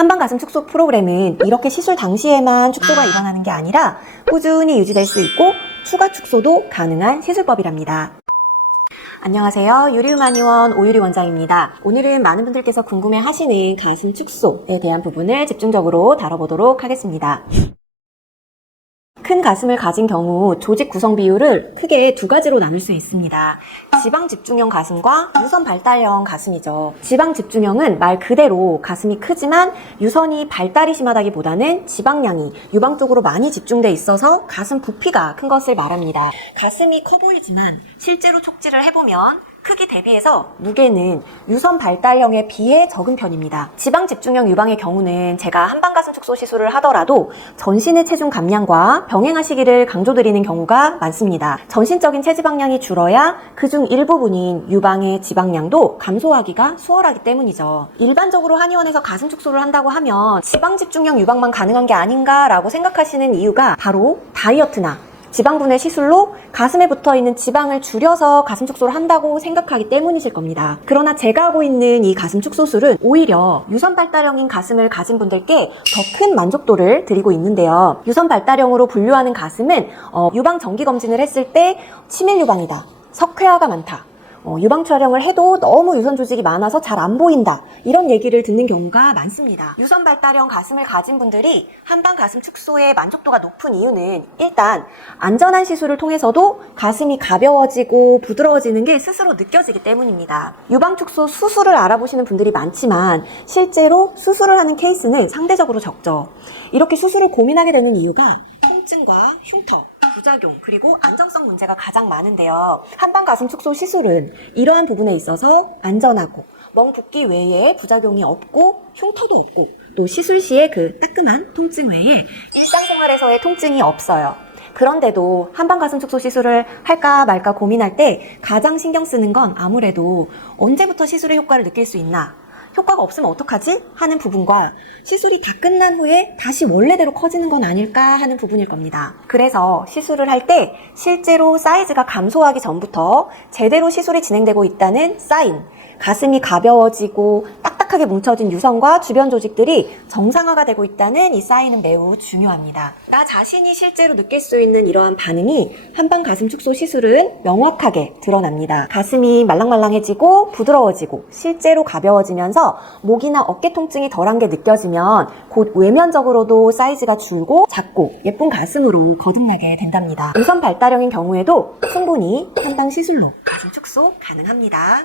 한방 가슴 축소 프로그램은 이렇게 시술 당시에만 축소가 일어나는 게 아니라 꾸준히 유지될 수 있고 추가 축소도 가능한 시술법이랍니다. 안녕하세요. 유리우만의원 오유리 원장입니다. 오늘은 많은 분들께서 궁금해하시는 가슴 축소에 대한 부분을 집중적으로 다뤄보도록 하겠습니다. 큰 가슴을 가진 경우 조직 구성 비율을 크게 두 가지로 나눌 수 있습니다. 지방 집중형 가슴과 유선 발달형 가슴이죠. 지방 집중형은 말 그대로 가슴이 크지만 유선이 발달이 심하다기보다는 지방량이 유방 쪽으로 많이 집중돼 있어서 가슴 부피가 큰 것을 말합니다. 가슴이 커 보이지만 실제로 촉지를 해보면 크기 대비해서 무게는 유선 발달형에 비해 적은 편입니다. 지방 집중형 유방의 경우는 제가 한방 가슴 축소 시술을 하더라도 전신의 체중 감량과 병행하시기를 강조드리는 경우가 많습니다. 전신적인 체지방량이 줄어야 그중 일부분인 유방의 지방량도 감소하기가 수월하기 때문이죠. 일반적으로 한의원에서 가슴 축소를 한다고 하면 지방 집중형 유방만 가능한 게 아닌가라고 생각하시는 이유가 바로 다이어트나 지방분해 시술로 가슴에 붙어있는 지방을 줄여서 가슴 축소를 한다고 생각하기 때문이실 겁니다. 그러나 제가 하고 있는 이 가슴 축소술은 오히려 유선 발달형인 가슴을 가진 분들께 더 큰 만족도를 드리고 있는데요. 유선 발달형으로 분류하는 가슴은 유방 정기 검진을 했을 때 치밀 유방이다, 석회화가 많다, 유방 촬영을 해도 너무 유선 조직이 많아서 잘 안 보인다, 이런 얘기를 듣는 경우가 많습니다. 유선 발달형 가슴을 가진 분들이 한방 가슴 축소의 만족도가 높은 이유는 일단 안전한 시술을 통해서도 가슴이 가벼워지고 부드러워지는 게 스스로 느껴지기 때문입니다. 유방 축소 수술을 알아보시는 분들이 많지만 실제로 수술을 하는 케이스는 상대적으로 적죠. 이렇게 수술을 고민하게 되는 이유가 통증과 흉터, 부작용, 그리고 안정성 문제가 가장 많은데요. 한방 가슴 축소 시술은 이러한 부분에 있어서 안전하고 멍 붓기 외에 부작용이 없고 흉터도 없고 또 시술 시에 그 따끔한 통증 외에 일상생활에서의 통증이 없어요. 그런데도 한방 가슴 축소 시술을 할까 말까 고민할 때 가장 신경 쓰는 건 아무래도 언제부터 시술의 효과를 느낄 수 있나, 효과가 없으면 어떡하지? 하는 부분과 시술이 다 끝난 후에 다시 원래대로 커지는 건 아닐까 하는 부분일 겁니다. 그래서 시술을 할 때 실제로 사이즈가 감소하기 전부터 제대로 시술이 진행되고 있다는 사인, 가슴이 가벼워지고 딱딱하게 뭉쳐진 유선과 주변 조직들이 정상화가 되고 있다는 이 사인은 매우 중요합니다. 나 자신이 실제로 느낄 수 있는 이러한 반응이 한방 가슴 축소 시술은 명확하게 드러납니다. 가슴이 말랑말랑해지고 부드러워지고 실제로 가벼워지면서 목이나 어깨 통증이 덜한 게 느껴지면 곧 외면적으로도 사이즈가 줄고 작고 예쁜 가슴으로 거듭나게 된답니다. 유선 발달형인 경우에도 충분히 한방 시술로 가슴 축소 가능합니다.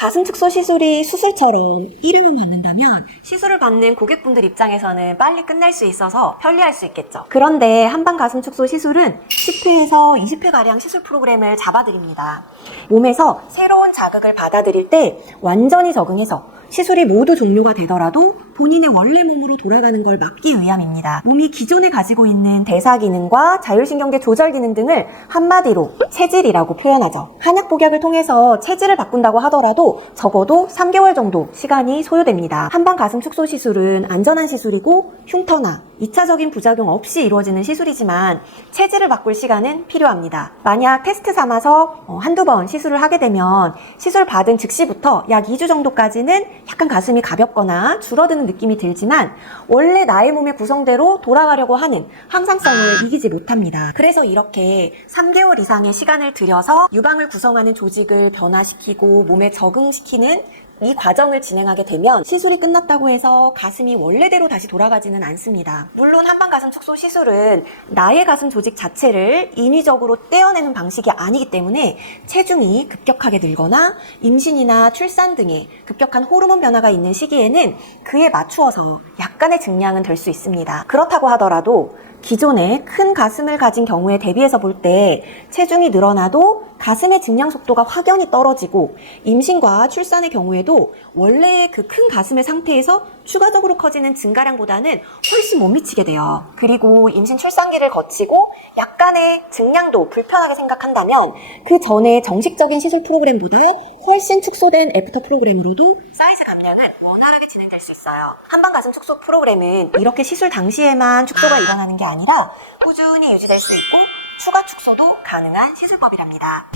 가슴 축소 시술이 수술처럼 이름을 받는다면 시술을 받는 고객분들 입장에서는 빨리 끝날 수 있어서 편리할 수 있겠죠. 그런데 한방 가슴 축소 시술은 10회에서 20회가량 시술 프로그램을 잡아드립니다. 몸에서 새로운 자극을 받아들일 때 완전히 적응해서 시술이 모두 종료가 되더라도 본인의 원래 몸으로 돌아가는 걸 막기 위함입니다. 몸이 기존에 가지고 있는 대사 기능과 자율신경계 조절 기능 등을 한마디로 체질이라고 표현하죠. 한약 복약을 통해서 체질을 바꾼다고 하더라도 적어도 3개월 정도 시간이 소요됩니다. 한방 가슴 축소 시술은 안전한 시술이고 흉터나 2차적인 부작용 없이 이루어지는 시술이지만 체질을 바꿀 시간은 필요합니다. 만약 테스트 삼아서 한두 번 시술을 하게 되면 시술 받은 즉시부터 약 2주 정도까지는 약간 가슴이 가볍거나 줄어드는 느낌이 들지만 원래 나의 몸의 구성대로 돌아가려고 하는 항상성을 이기지 못합니다. 그래서 이렇게 3개월 이상의 시간을 들여서 유방을 구성하는 조직을 변화시키고 몸에 적응시키는 이 과정을 진행하게 되면 시술이 끝났다고 해서 가슴이 원래대로 다시 돌아가지는 않습니다. 물론 한방 가슴 축소 시술은 나의 가슴 조직 자체를 인위적으로 떼어내는 방식이 아니기 때문에 체중이 급격하게 늘거나 임신이나 출산 등의 급격한 호르몬 변화가 있는 시기에는 그에 맞추어서 약간의 증량은 될 수 있습니다. 그렇다고 하더라도 기존에 큰 가슴을 가진 경우에 대비해서 볼 때 체중이 늘어나도 가슴의 증량 속도가 확연히 떨어지고 임신과 출산의 경우에도 원래의 그 큰 가슴의 상태에서 추가적으로 커지는 증가량보다는 훨씬 못 미치게 돼요. 그리고 임신 출산기를 거치고 약간의 증량도 불편하게 생각한다면 그 전에 정식적인 시술 프로그램보다 훨씬 축소된 애프터 프로그램으로도 사이즈 감량은 원활하게 진행될 수 있어요. 한방 가슴 축소 프로그램은 이렇게 시술 당시에만 축소가 일어나는 게 아니라 꾸준히 유지될 수 있고 추가 축소도 가능한 시술법이랍니다.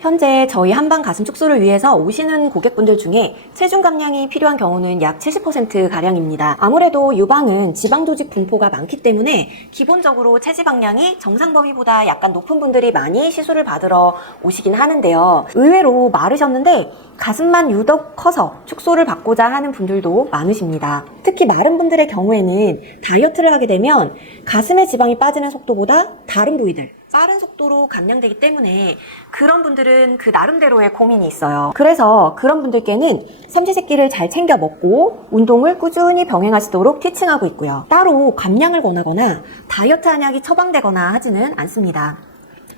현재 저희 한방 가슴 축소를 위해서 오시는 고객분들 중에 체중 감량이 필요한 경우는 약 70%가량입니다. 아무래도 유방은 지방 조직 분포가 많기 때문에 기본적으로 체지방량이 정상 범위보다 약간 높은 분들이 많이 시술을 받으러 오시긴 하는데요. 의외로 마르셨는데 가슴만 유독 커서 축소를 받고자 하는 분들도 많으십니다. 특히 마른 분들의 경우에는 다이어트를 하게 되면 가슴의 지방이 빠지는 속도보다 다른 부위들 빠른 속도로 감량되기 때문에 그런 분들은 그 나름대로의 고민이 있어요. 그래서 그런 분들께는 삼시세끼를 잘 챙겨 먹고 운동을 꾸준히 병행하시도록 티칭하고 있고요. 따로 감량을 권하거나 다이어트 한약이 처방되거나 하지는 않습니다.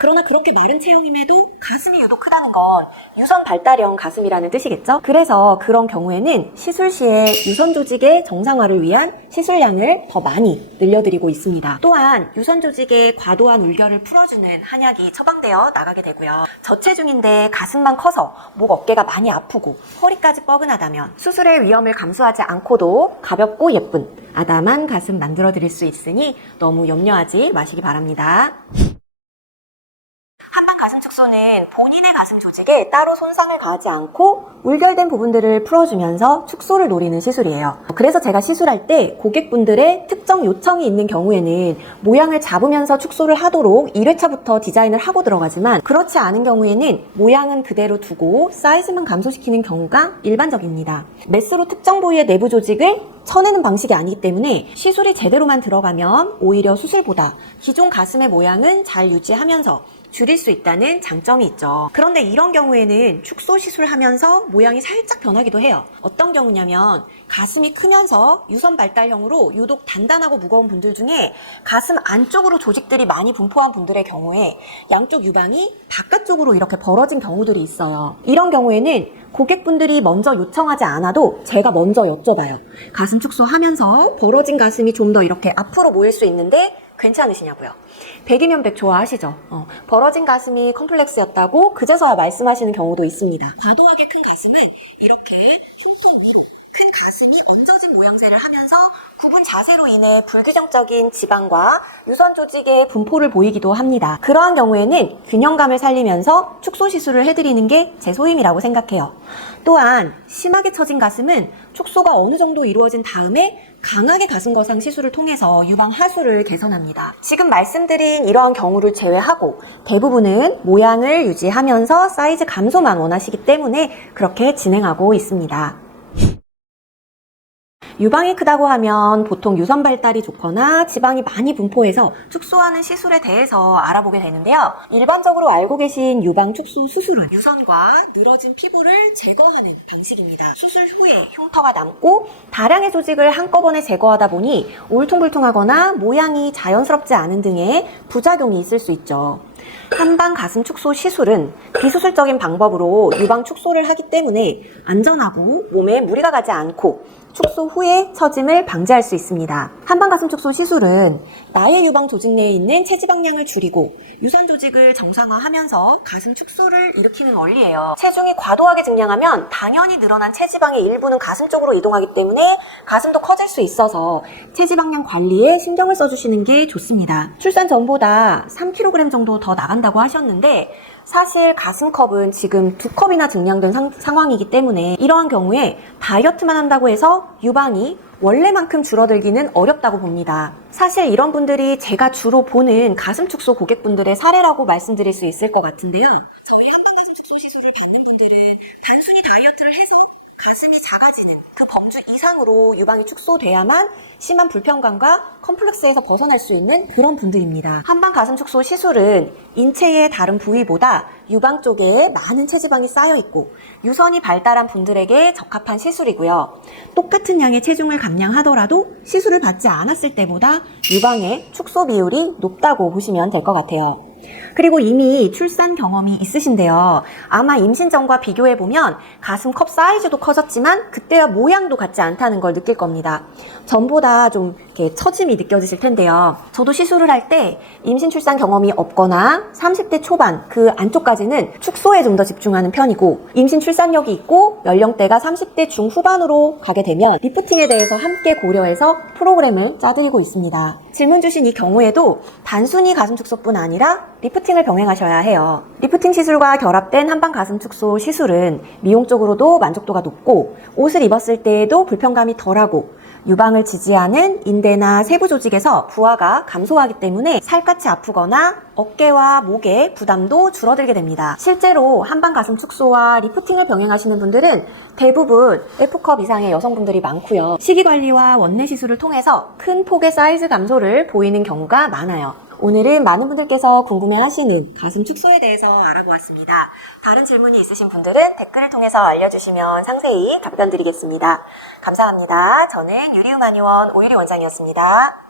그러나 그렇게 마른 체형임에도 가슴이 유독 크다는 건 유선 발달형 가슴이라는 뜻이겠죠? 그래서 그런 경우에는 시술 시에 유선 조직의 정상화를 위한 시술량을 더 많이 늘려드리고 있습니다. 또한 유선 조직의 과도한 울결을 풀어주는 한약이 처방되어 나가게 되고요. 저체중인데 가슴만 커서 목 어깨가 많이 아프고 허리까지 뻐근하다면 수술의 위험을 감수하지 않고도 가볍고 예쁜 아담한 가슴 만들어드릴 수 있으니 너무 염려하지 마시기 바랍니다. 축소는 본인의 가슴 조직에 따로 손상을 가하지 않고 울결된 부분들을 풀어주면서 축소를 노리는 시술이에요. 그래서 제가 시술할 때 고객분들의 특정 요청이 있는 경우에는 모양을 잡으면서 축소를 하도록 1회차부터 디자인을 하고 들어가지만 그렇지 않은 경우에는 모양은 그대로 두고 사이즈만 감소시키는 경우가 일반적입니다. 메스로 특정 부위의 내부 조직을 쳐내는 방식이 아니기 때문에 시술이 제대로만 들어가면 오히려 수술보다 기존 가슴의 모양은 잘 유지하면서 줄일 수 있다는 장점이 있죠. 그런데 이런 경우에는 축소 시술하면서 모양이 살짝 변하기도 해요. 어떤 경우냐면 가슴이 크면서 유선 발달형으로 유독 단단하고 무거운 분들 중에 가슴 안쪽으로 조직들이 많이 분포한 분들의 경우에 양쪽 유방이 바깥쪽으로 이렇게 벌어진 경우들이 있어요. 이런 경우에는 고객분들이 먼저 요청하지 않아도 제가 먼저 여쭤봐요. 가슴 축소하면서 벌어진 가슴이 좀 더 이렇게 앞으로 모일 수 있는데 괜찮으시냐고요. 100이면 100 좋아하시죠? 벌어진 가슴이 컴플렉스였다고 그제서야 말씀하시는 경우도 있습니다. 과도하게 큰 가슴은 이렇게 흉통 위로 큰 가슴이 얹어진 모양새를 하면서 굽은 자세로 인해 불규정적인 지방과 유선 조직의 분포를 보이기도 합니다. 그러한 경우에는 균형감을 살리면서 축소 시술을 해드리는 게 제 소임이라고 생각해요. 또한 심하게 처진 가슴은 축소가 어느 정도 이루어진 다음에 강하게 가슴 거상 시술을 통해서 유방 하수를 개선합니다. 지금 말씀드린 이러한 경우를 제외하고 대부분은 모양을 유지하면서 사이즈 감소만 원하시기 때문에 그렇게 진행하고 있습니다. 유방이 크다고 하면 보통 유선 발달이 좋거나 지방이 많이 분포해서 축소하는 시술에 대해서 알아보게 되는데요. 일반적으로 알고 계신 유방 축소 수술은 유선과 늘어진 피부를 제거하는 방식입니다. 수술 후에 흉터가 남고 다량의 조직을 한꺼번에 제거하다 보니 울퉁불퉁하거나 모양이 자연스럽지 않은 등의 부작용이 있을 수 있죠. 한방 가슴 축소 시술은 비수술적인 방법으로 유방 축소를 하기 때문에 안전하고 몸에 무리가 가지 않고 축소 후에 처짐을 방지할 수 있습니다. 한방 가슴 축소 시술은 나의 유방 조직 내에 있는 체지방량을 줄이고 유선 조직을 정상화하면서 가슴 축소를 일으키는 원리예요. 체중이 과도하게 증량하면 당연히 늘어난 체지방의 일부는 가슴 쪽으로 이동하기 때문에 가슴도 커질 수 있어서 체지방량 관리에 신경을 써주시는 게 좋습니다. 출산 전보다 3kg 정도 더 나간다고 하셨는데 사실 가슴컵은 지금 2컵이나 증량된 상황이기 때문에 이러한 경우에 다이어트만 한다고 해서 유방이 원래만큼 줄어들기는 어렵다고 봅니다. 사실 이런 분들이 제가 주로 보는 가슴 축소 고객분들의 사례라고 말씀드릴 수 있을 것 같은데요. 저희 한방 가슴 축소 시술을 받는 분들은 단순히 다이어트를 해서 가슴이 작아지는 그 범주 이상으로 유방이 축소돼야만 심한 불편감과 컴플렉스에서 벗어날 수 있는 그런 분들입니다. 한방 가슴 축소 시술은 인체의 다른 부위보다 유방 쪽에 많은 체지방이 쌓여있고 유선이 발달한 분들에게 적합한 시술이고요. 똑같은 양의 체중을 감량하더라도 시술을 받지 않았을 때보다 유방의 축소 비율이 높다고 보시면 될 것 같아요. 그리고 이미 출산 경험이 있으신데요. 아마 임신 전과 비교해보면 가슴 컵 사이즈도 커졌지만 그때와 모양도 같지 않다는 걸 느낄 겁니다. 전보다 좀 이렇게 처짐이 느껴지실 텐데요. 저도 시술을 할 때 임신 출산 경험이 없거나 30대 초반 그 안쪽까지는 축소에 좀 더 집중하는 편이고, 임신 출산력이 있고 연령대가 30대 중후반으로 가게 되면 리프팅에 대해서 함께 고려해서 프로그램을 짜드리고 있습니다. 질문 주신 이 경우에도 단순히 가슴 축소뿐 아니라 리프팅을 병행하셔야 해요. 리프팅 시술과 결합된 한방 가슴 축소 시술은 미용적으로도 만족도가 높고, 옷을 입었을 때에도 불편감이 덜하고, 유방을 지지하는 인대나 세부 조직에서 부하가 감소하기 때문에 살갗이 아프거나 어깨와 목의 부담도 줄어들게 됩니다. 실제로 한방 가슴 축소와 리프팅을 병행하시는 분들은 대부분 F컵 이상의 여성분들이 많고요. 식이관리와 원내 시술을 통해서 큰 폭의 사이즈 감소를 보이는 경우가 많아요. 오늘은 많은 분들께서 궁금해하시는 가슴 축소에 대해서 알아보았습니다. 다른 질문이 있으신 분들은 댓글을 통해서 알려주시면 상세히 답변 드리겠습니다. 감사합니다. 저는 유리우마니원 오유리 원장이었습니다.